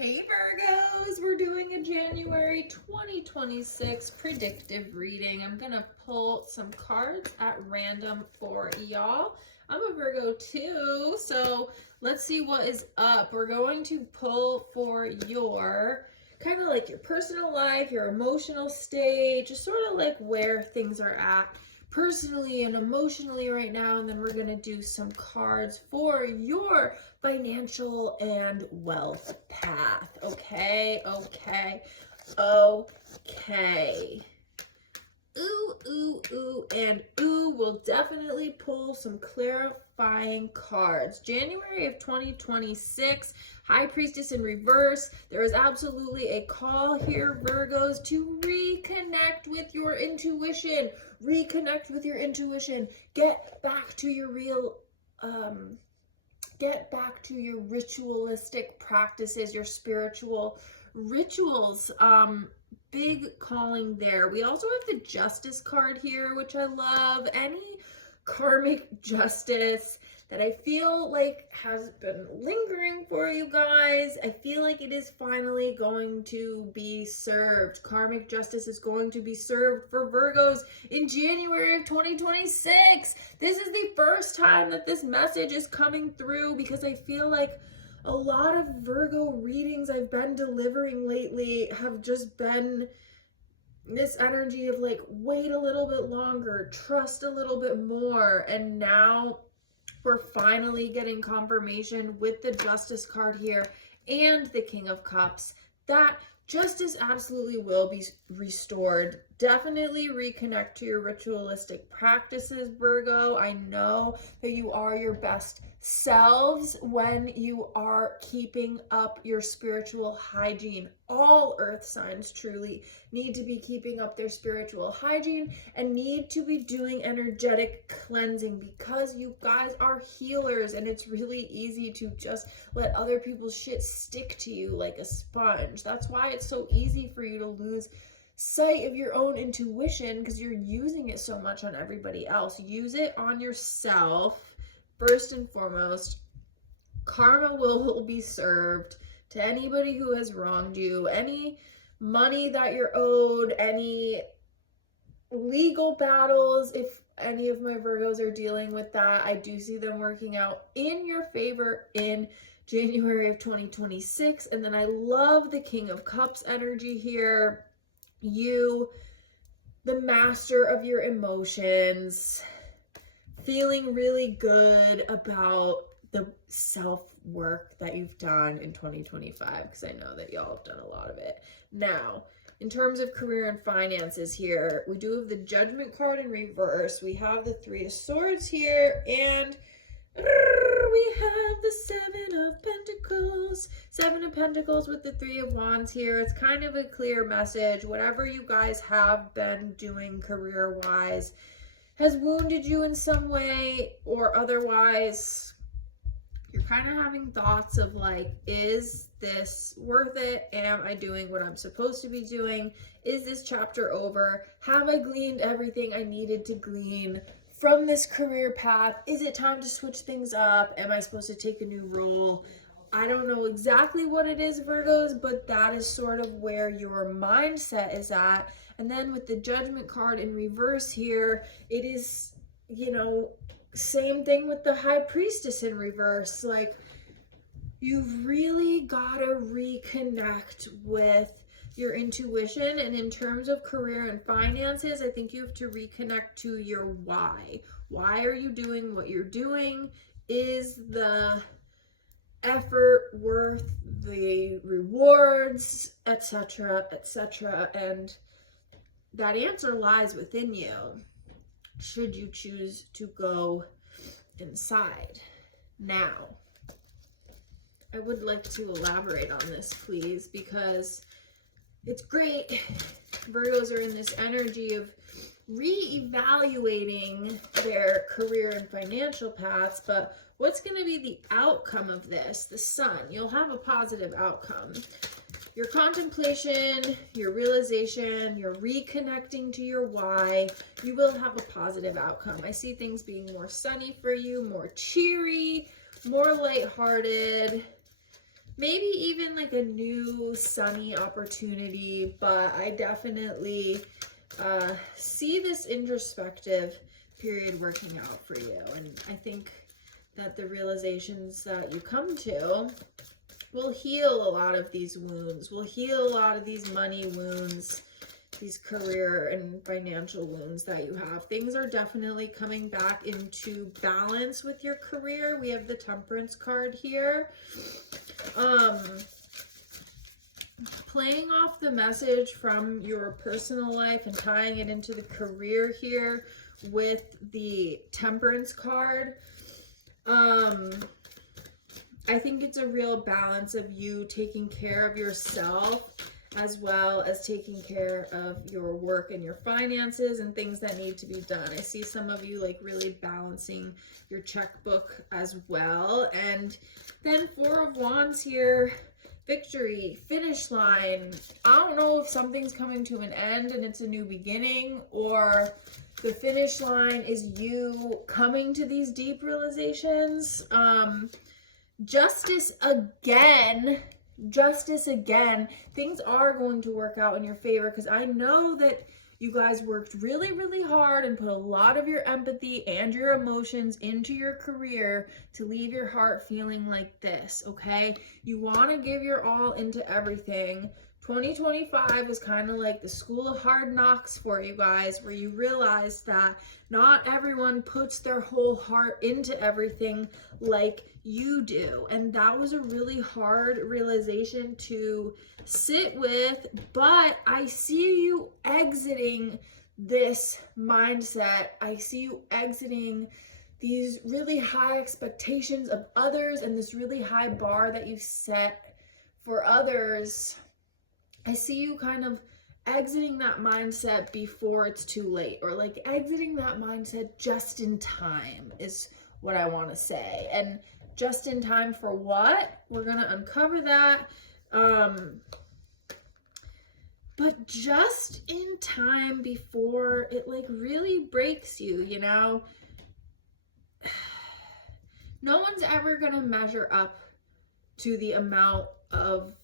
Hey Virgos, we're doing a January 2026 predictive reading. I'm going to pull some cards at random for y'all. I'm a Virgo too, so let's see what is up. We're going to pull for your kind of like your personal life, your emotional state, just sort of like where things are at personally and emotionally right now, and then we're going to do some cards for your financial and wealth path. Okay. Ooh, and ooh, we'll definitely pull some clarifying cards. January of 2026, High Priestess in reverse. There is absolutely a call here, Virgos, to reconnect with your intuition. Reconnect with your intuition. Get back to your ritualistic practices, your spiritual rituals. Big calling there. We also have the Justice card here, which I love. Any karmic justice that I feel like has been lingering for you guys, I feel like it is finally going to be served. Karmic justice is going to be served for Virgos in January of 2026. This is the first time that this message is coming through because I feel like a lot of Virgo readings I've been delivering lately have just been this energy of like, wait a little bit longer, trust a little bit more. And now we're finally getting confirmation with the Justice card here and the King of Cups that justice absolutely will be restored. Definitely reconnect to your ritualistic practices, Virgo. I know that you are your best selves when you are keeping up your spiritual hygiene. All earth signs truly need to be keeping up their spiritual hygiene and need to be doing energetic cleansing because you guys are healers, and it's really easy to just let other people's shit stick to you like a sponge. That's why it's so easy for you to lose sight of your own intuition because you're using it so much on everybody else. Use it on yourself. First and foremost, karma will be served to anybody who has wronged you. Any money that you're owed, any legal battles, if any of my Virgos are dealing with that, I do see them working out in your favor in January of 2026. And then I love the King of Cups energy here. You, the master of your emotions, feeling really good about the self-work that you've done in 2025, because I know that y'all have done a lot of it. Now, in terms of career and finances here, we do have the Judgment card in reverse. We have the Three of Swords here, and we have the Seven of Pentacles. Seven of Pentacles with the Three of Wands here. It's kind of a clear message. Whatever you guys have been doing career-wise has wounded you in some way or otherwise. You're kind of having thoughts of like, is this worth it? Am I doing what I'm supposed to be doing? Is this chapter over? Have I gleaned everything I needed to glean from this career path? Is it time to switch things up? Am I supposed to take a new role? I don't know exactly what it is, Virgos, but that is sort of where your mindset is at. And then with the Judgment card in reverse here, it is, you know, same thing with the High Priestess in reverse. Like, you've really got to reconnect with your intuition. And in terms of career and finances, I think you have to reconnect to your why. Why are you doing what you're doing? Is the effort worth the rewards, etc., etc.? And that answer lies within you, should you choose to go inside. Now, I would like to elaborate on this, please, because it's great. Virgos are in this energy of re-evaluating their career and financial paths, but what's going to be the outcome of this? The Sun. You'll have a positive outcome. Your contemplation, your realization, your reconnecting to your why, you will have a positive outcome. I see things being more sunny for you, more cheery, more lighthearted, maybe even like a new sunny opportunity, but I definitely see this introspective period working out for you. And I think that the realizations that you come to will heal a lot of these wounds, will heal a lot of these money wounds, these career and financial wounds that you have. Things are definitely coming back into balance with your career. We have the Temperance card here. Playing off the message from your personal life and tying it into the career here with the Temperance card. I think it's a real balance of you taking care of yourself as well as taking care of your work and your finances and things that need to be done. I see some of you like really balancing your checkbook as well. And then Four of Wands here, victory, finish line. I don't know if something's coming to an end and it's a new beginning, or the finish line is you coming to these deep realizations. Justice again. Things are going to work out in your favor, because I know that you guys worked really, really hard and put a lot of your empathy and your emotions into your career to leave your heart feeling like this, okay? You want to give your all into everything. 2025 was kind of like the school of hard knocks for you guys, where you realized that not everyone puts their whole heart into everything like you do. And that was a really hard realization to sit with, but I see you exiting this mindset. I see you exiting these really high expectations of others and this really high bar that you've set for others. I see you kind of exiting that mindset before it's too late, or like exiting that mindset just in time is what I want to say. And just in time for what? We're going to uncover that. But just in time before it like really breaks you, you know? No one's ever going to measure up to the amount of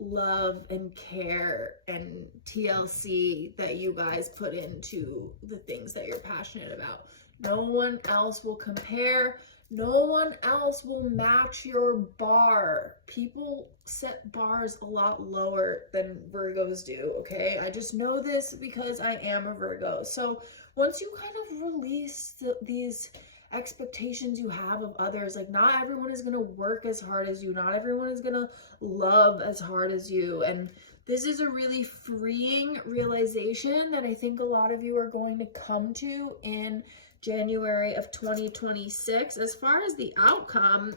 love and care and TLC that you guys put into the things that you're passionate about. No one else will compare. No one else will match your bar. People set bars a lot lower than Virgos do, okay? I just know this because I am a Virgo. So once you kind of release these expectations you have of others, like not everyone is going to work as hard as you, not everyone is going to love as hard as you, and this is a really freeing realization that I think a lot of you are going to come to in January of 2026. As far as the outcome,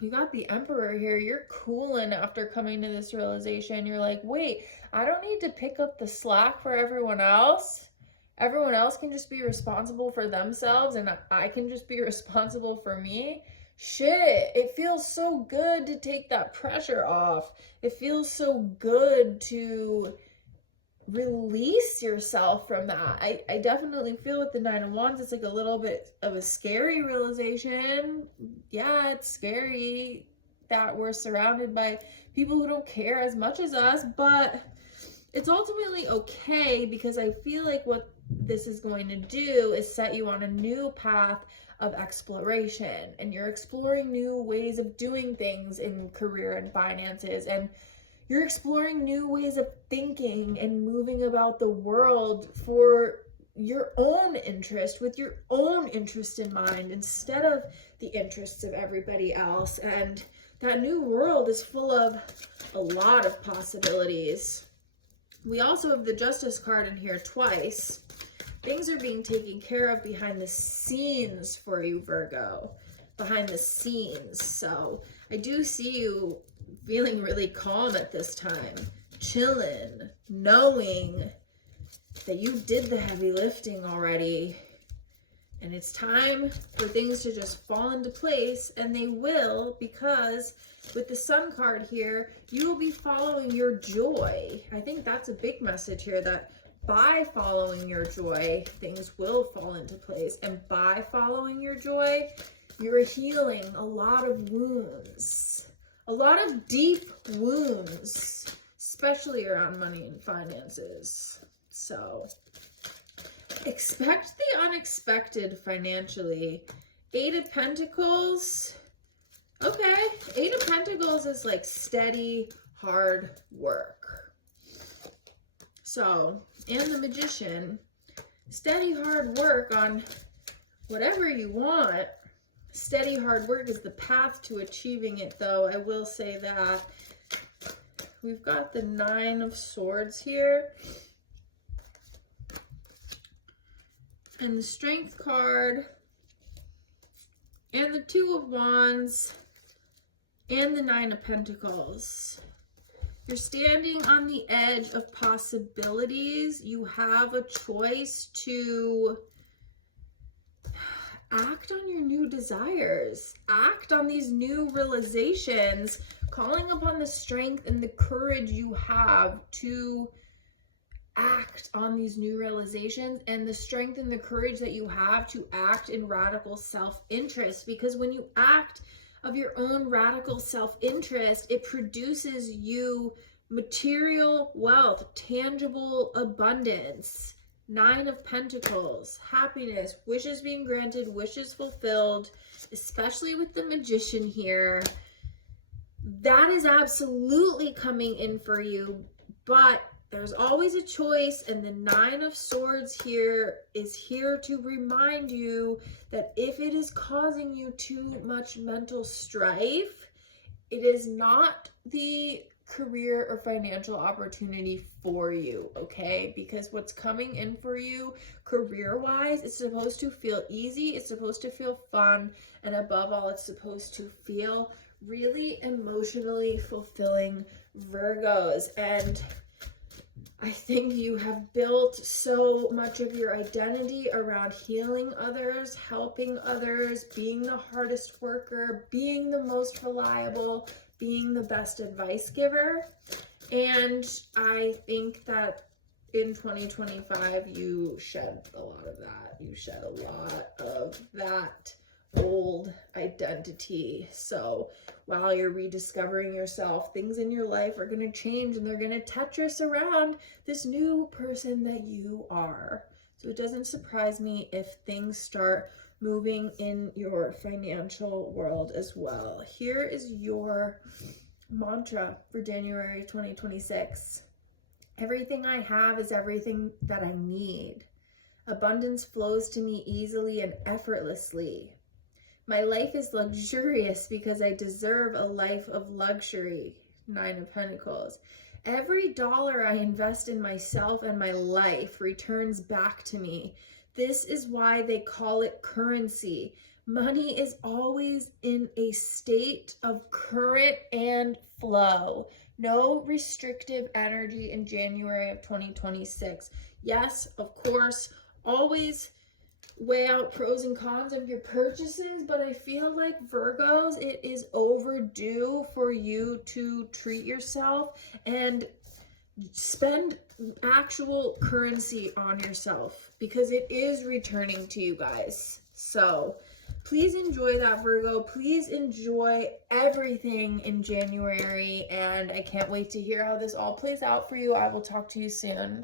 you got the Emperor here. You're cooling after coming to this realization. You're like, wait, I don't need to pick up the slack for everyone else. Everyone else can just be responsible for themselves, and I can just be responsible for me. Shit, it feels so good to take that pressure off. It feels so good to release yourself from that. I definitely feel with the Nine of Wands, it's like a little bit of a scary realization. Yeah, it's scary that we're surrounded by people who don't care as much as us, but it's ultimately okay, because I feel like what this is going to do is set you on a new path of exploration, and you're exploring new ways of doing things in career and finances, and you're exploring new ways of thinking and moving about the world for your own interest, with your own interest in mind, instead of the interests of everybody else. And that new world is full of a lot of possibilities. We also have the Justice card in here twice. Things are being taken care of behind the scenes for you, Virgo. Behind the scenes. So I do see you feeling really calm at this time. Chilling. Knowing that you did the heavy lifting already. And it's time for things to just fall into place. And they will, because with the Sun card here, you will be following your joy. I think that's a big message here, that by following your joy, things will fall into place. And by following your joy, you're healing a lot of wounds. A lot of deep wounds, especially around money and finances. So expect the unexpected financially. Eight of Pentacles. Okay, Eight of Pentacles is like steady, hard work. So, and the Magician, steady, hard work on whatever you want. Steady, hard work is the path to achieving it, though. I will say that. We've got the Nine of Swords here. And the Strength card. And the Two of Wands. And the Nine of Pentacles. You're standing on the edge of possibilities. You have a choice to act on your new desires. Act on these new realizations, calling upon the strength and the courage you have to act on these new realizations, and the strength and the courage that you have to act in radical self-interest. Because when you act of your own radical self-interest, it produces you material wealth, tangible abundance. Nine of Pentacles, happiness, wishes being granted, wishes fulfilled, especially with the Magician here. That is absolutely coming in for you, but there's always a choice, and the Nine of Swords here is here to remind you that if it is causing you too much mental strife, it is not the career or financial opportunity for you, okay? Because what's coming in for you career-wise, it's supposed to feel easy, it's supposed to feel fun, and above all, it's supposed to feel really emotionally fulfilling, Virgos. And I think you have built so much of your identity around healing others, helping others, being the hardest worker, being the most reliable, being the best advice giver. And I think that in 2025, you shed a lot of that. You shed a lot of that old identity. So while you're rediscovering yourself, things in your life are going to change, and they're going to Tetris around this new person that you are. So it doesn't surprise me if things start moving in your financial world as well. Here is your mantra for January 2026. Everything I have is everything that I need. Abundance flows to me easily and effortlessly. My life is luxurious because I deserve a life of luxury. Nine of Pentacles. Every dollar I invest in myself and my life returns back to me. This is why they call it currency. Money is always in a state of current and flow. No restrictive energy in January of 2026. Yes, of course, always weigh out pros and cons of your purchases, but I feel like, Virgos, it is overdue for you to treat yourself and spend actual currency on yourself, because it is returning to you guys. So please enjoy that, Virgo. Please enjoy everything in January, and I can't wait to hear how this all plays out for you. I will talk to you soon.